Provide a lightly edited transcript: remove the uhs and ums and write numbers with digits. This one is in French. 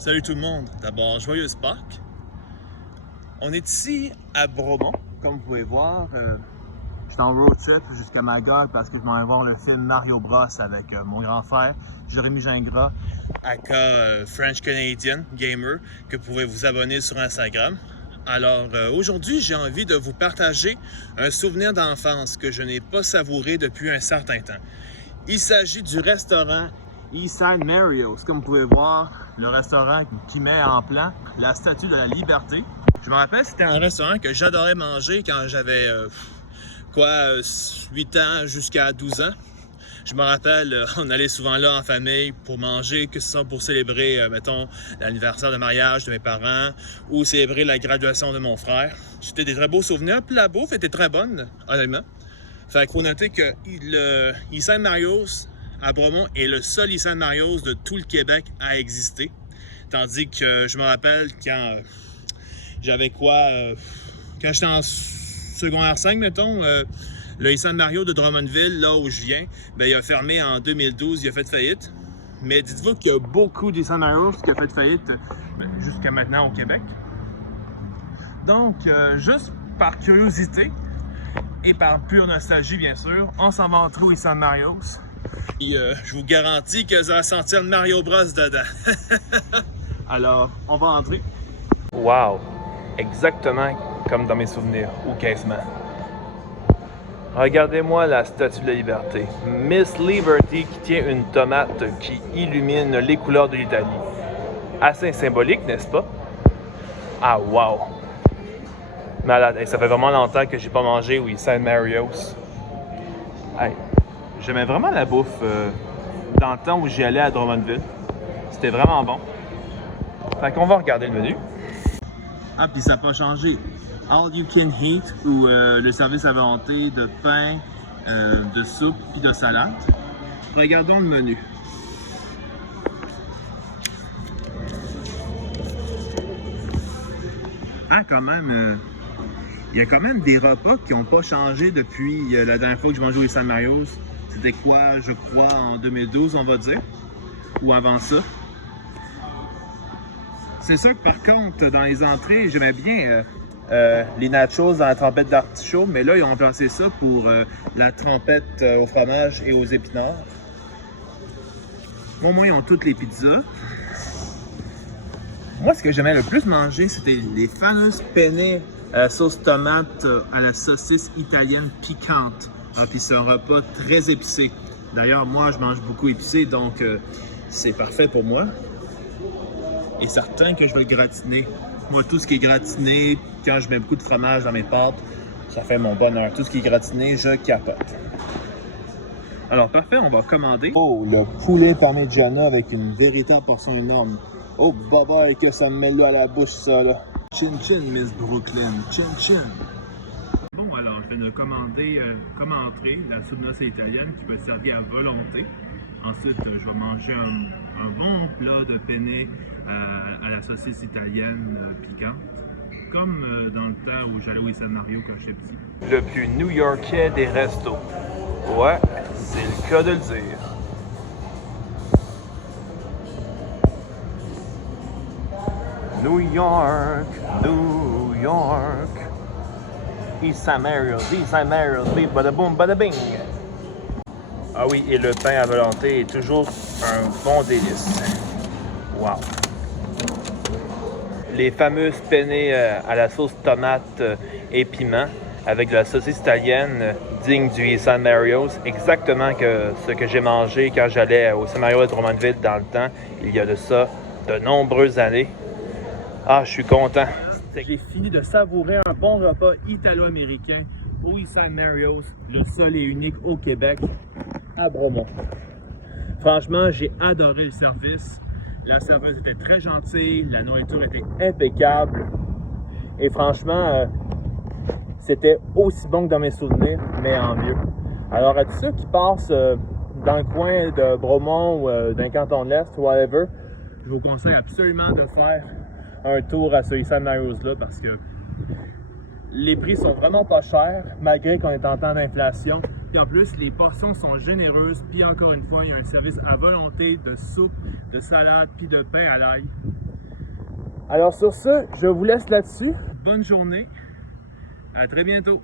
Salut tout le monde. D'abord, joyeuse Pâques. On est ici à Bromont. Comme vous pouvez voir, je suis en road trip jusqu'à Magog parce que je m'en vais voir le film Mario Bros avec mon grand frère, Jérémy Gingras, aka French Canadian Gamer, que vous pouvez vous abonner sur Instagram. Alors aujourd'hui, j'ai envie de vous partager un souvenir d'enfance que je n'ai pas savouré depuis un certain temps. Il s'agit du restaurant Eastside Mario's. Comme vous pouvez voir, le restaurant qui met en plan la Statue de la Liberté. Je me rappelle, c'était un restaurant que j'adorais manger quand j'avais 8 ans jusqu'à 12 ans. Je me rappelle, on allait souvent là en famille pour manger, que ce soit pour célébrer, mettons, l'anniversaire de mariage de mes parents ou célébrer la graduation de mon frère. C'était des très beaux souvenirs, puis la bouffe était très bonne, honnêtement. Fait qu'il faut noter que le Eastside Mario's à Bromont est le seul Eastside Mario's de tout le Québec à exister. Tandis que je me rappelle quand j'avais quand j'étais en secondaire 5, mettons, le Eastside Mario de Drummondville, là où je viens, ben, il a fermé en 2012, il a fait faillite. Mais dites-vous qu'il y a beaucoup d'Eastside Mario's qui a fait faillite jusqu'à maintenant au Québec. Donc, juste par curiosité et par pure nostalgie, bien sûr, on s'en va entrer au Eastside Mario's. Et je vous garantis que ça va sentir le Mario Bros dedans. Alors, on va entrer. Wow! Exactement comme dans mes souvenirs, ou quasiment. Regardez-moi la Statue de la Liberté. Miss Liberty qui tient une tomate qui illumine les couleurs de l'Italie. Assez symbolique, n'est-ce pas? Ah, wow! Malade. Et ça fait vraiment longtemps que j'ai pas mangé au Eastside Mario's. Hey. J'aimais vraiment la bouffe dans le temps où j'y allais à Drummondville. C'était vraiment bon. Fait qu'on va regarder le menu. Ah, puis ça n'a pas changé. All you can eat ou le service à volonté de pain, de soupe et de salade. Regardons le menu. Ah, quand même, il y a quand même des repas qui n'ont pas changé depuis la dernière fois que je mangeais au Eastside Mario's. C'était quoi, je crois, en 2012, on va dire, ou avant ça. C'est sûr que par contre, dans les entrées, j'aimais bien les nachos dans la trempette d'artichaut, mais là, ils ont remplacé ça pour la trempette au fromage et aux épinards. Au moins, ils ont toutes les pizzas. Moi, ce que j'aimais le plus manger, c'était les fameuses penne à la sauce tomate à la saucisse italienne piquante. Ah, puis c'est un repas très épicé. D'ailleurs, moi, je mange beaucoup épicé, donc c'est parfait pour moi. Et certain que je vais le gratiner. Moi, tout ce qui est gratiné, quand je mets beaucoup de fromage dans mes pâtes, ça fait mon bonheur. Tout ce qui est gratiné, je capote. Alors, parfait, on va commander. Oh, le poulet parmigiano avec une véritable portion énorme. Oh, baba, et que ça me met là à la bouche, ça, là. Chin chin, Miss Brooklyn. Chin chin. Bon, alors, je viens de commander comme entrée la soupe noce italienne qui va être servie à volonté. Ensuite, je vais manger un bon plat de penne à la saucisse italienne piquante, comme dans le temps où j'allais au Eastside Mario quand j'étais petit. Le plus new-yorkais des restos. Ouais, c'est le cas de le dire. New York, New York. Eastside Mario's, bada boom, bada bing. Ah oui, et le pain à volonté est toujours un bon délice. Wow! Les fameuses penne à la sauce tomate et piment avec de la saucisse italienne digne du Eastside Mario's, exactement que ce que j'ai mangé quand j'allais au Eastside Mario's de Drummondville dans le temps, il y a de ça de nombreuses années. Ah, je suis content. J'ai fini de savourer un bon repas italo-américain au Eastside Mario's, le seul et unique au Québec, à Bromont. Franchement, j'ai adoré le service. La serveuse était très gentille, la nourriture était impeccable. Et franchement, c'était aussi bon que dans mes souvenirs, mais en mieux. Alors, à tous ceux qui passent dans le coin de Bromont ou dans le canton de l'Est, whatever, je vous conseille absolument de faire un tour à ce Eastside Mario's là parce que les prix sont vraiment pas chers malgré qu'on est en temps d'inflation. Puis en plus, les portions sont généreuses. Puis encore une fois, il y a un service à volonté de soupe, de salade, puis de pain à l'ail. Alors sur ce, je vous laisse là-dessus. Bonne journée. À très bientôt.